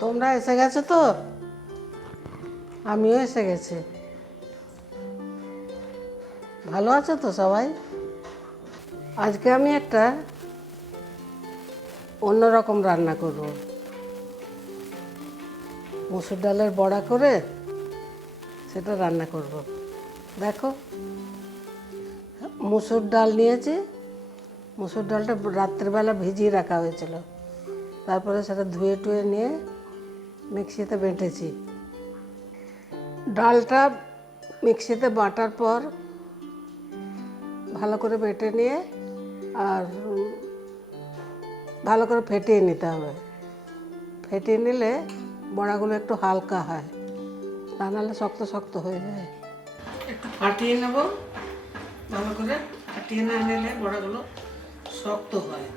তোমরা এসে গেছো তো? আমিও এসে গেছি। ভালো আছো তো সবাই? আজকে আমি একটা অন্যরকম রান্না করব। মুসুর ডালের বড়া করে সেটা রান্না করব। দেখো, মুসুর ডাল নিয়েছি। মুসুর ডালটা রাত্রেবেলা ভিজিয়ে রাখা হয়েছিল। তারপরে সেটা ধুয়ে টুয়ে নিয়ে মিক্সিতে বেটেছি। ডালটা মিক্সিতে বাটার পর ভালো করে বেটে নিয়ে আর ভালো করে ফেটিয়ে নিতে হবে। ফেটিয়ে নিলে বড়াগুলো একটু হালকা হয় তা নাহলে শক্ত শক্ত হয়ে যায়। একটু ফাটিয়ে নেব, ভালো করে ফাটিয়ে না নিলে বড়াগুলো শক্ত হয়।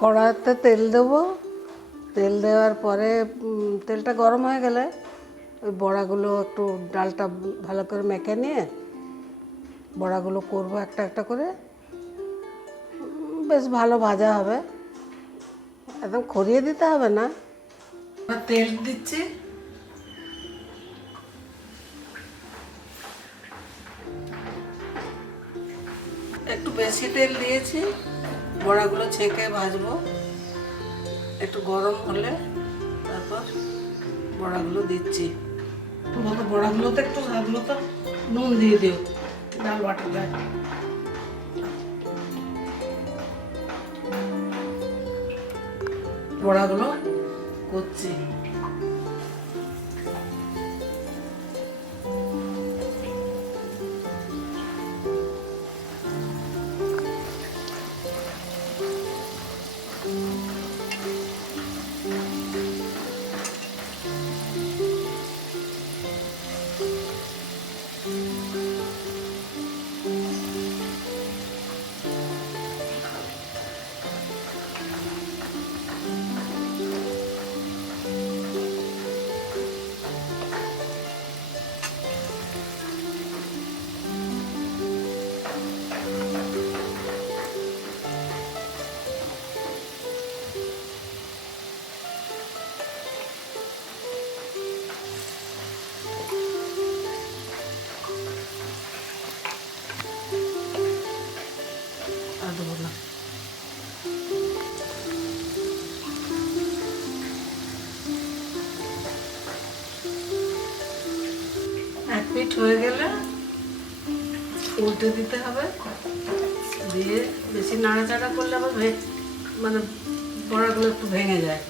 কড়াতে তেল দেবো। তেল দেওয়ার পরে তেলটা গরম হয়ে গেলে ওই বড়াগুলো একটু ডালটা ভালো করে মেখে নিয়ে বড়াগুলো করব একটা একটা করে। বেশ ভালো ভাজা হবে। একদম খরিয়ে দিতে হবে না। তেল দিচ্ছি। একটু বেশি তেল দিয়েছি। বড়াগুলো ছেঁকে ভাজবো। একটু গরম হলে তারপর বড়াগুলো দিচ্ছি। তোমার বড়াগুলোতে একটু ভাজলো তো নুন দিয়ে দিও, ডাল বাটাটায় বড়াগুলো করছি। উল্টে দিতে হবে। দিয়ে বেশি নাড়াচাড়া করলে আবার মানে বড়াগুলো একটু ভেঙে যায়।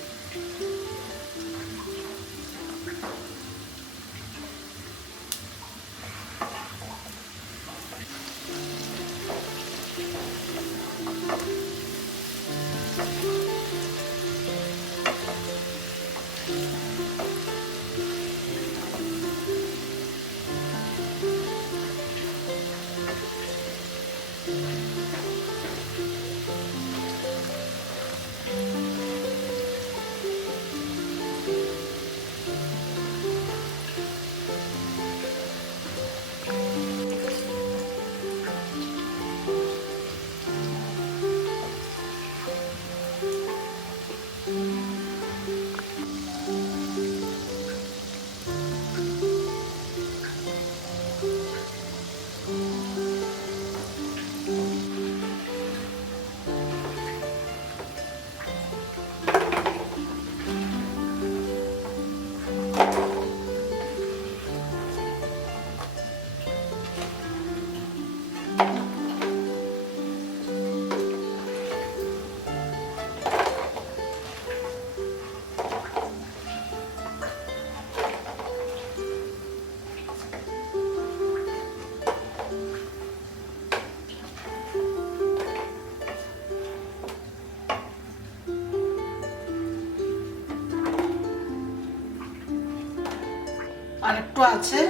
আর একটু আছে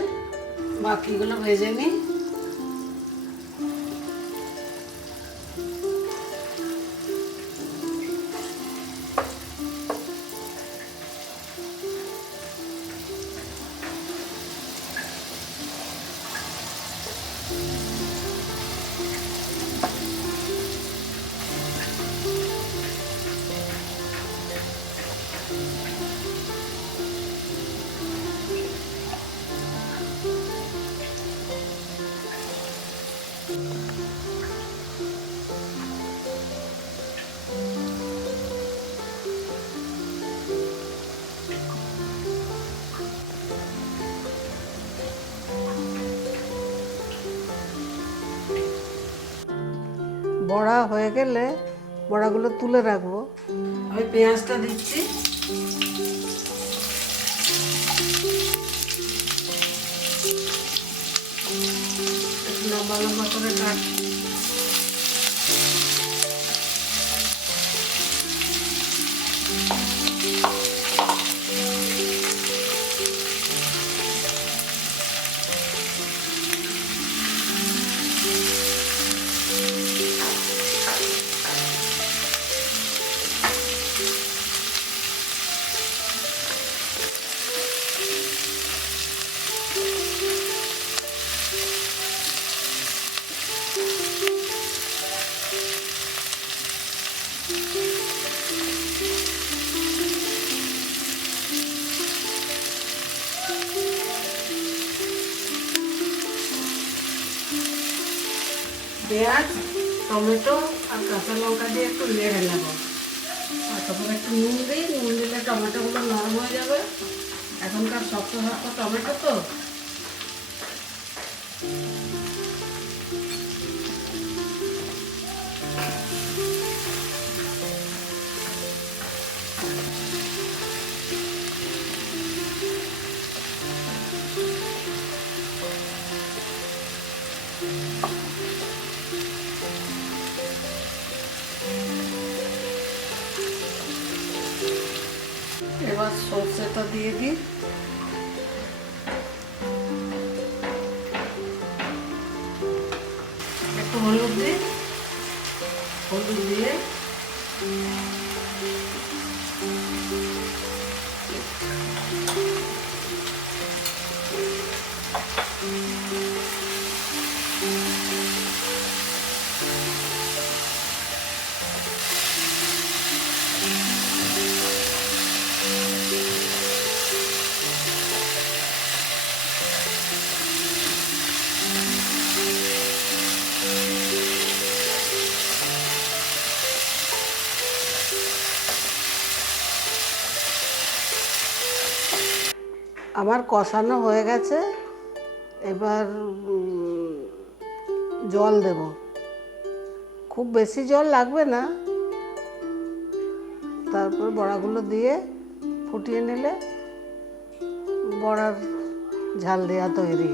বাকিগুলো ভেজে নিই। বড়া হয়ে গেলে বড়াগুলো তুলে রাখব। আমি পেঁয়াজটা দিচ্ছি। লম্বা লম্বা করে কাট টমেটো আর কাঁচা লঙ্কা দিয়ে একটু নেড়ে নেব। আর তারপরে একটু নুন দিই, নুন দিলে টমেটোগুলো নরম হয়ে যাবে। এখনকার শক্ত শক্ত টমেটো তো। দিয়ে দিই। একটু হলুদ দিই। হলুদ দিয়ে আমার কষানো হয়ে গেছে, এবার জল দেব। খুব বেশি জল লাগবে না। তারপর বড়াগুলো দিয়ে ফুটিয়ে নিলে বড়ার ঝাল দেওয়া তৈরি।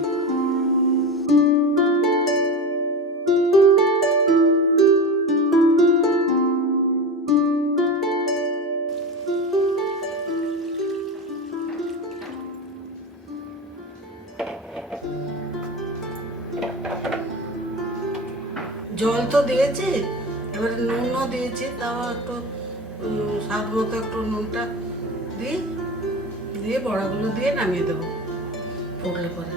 দিয়েছি? এবারে নুনও দিয়েছি, তাও একটু স্বাদ মতো একটু নুনটা দিই দিয়ে বড়াগুলো দিয়ে নামিয়ে দেবো। ফুটলে পরে।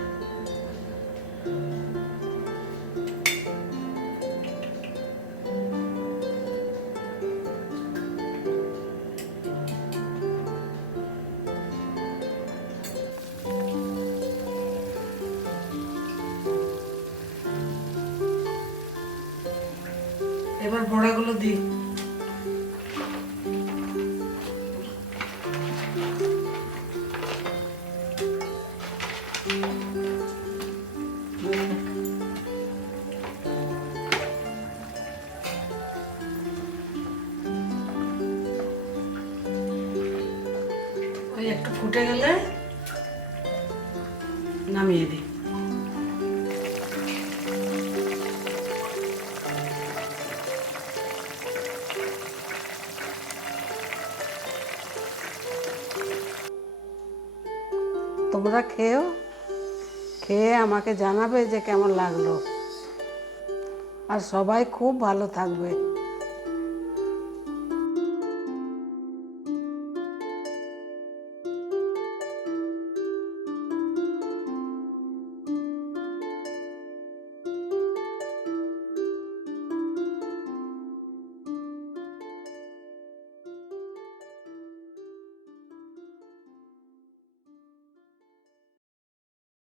এবার বড়াগুলো দিই। একটু ফুটে গেলে তোমরা খেয়েও খেয়ে আমাকে জানাবে যে কেমন লাগল। আর সবাই খুব ভালো থাকবে।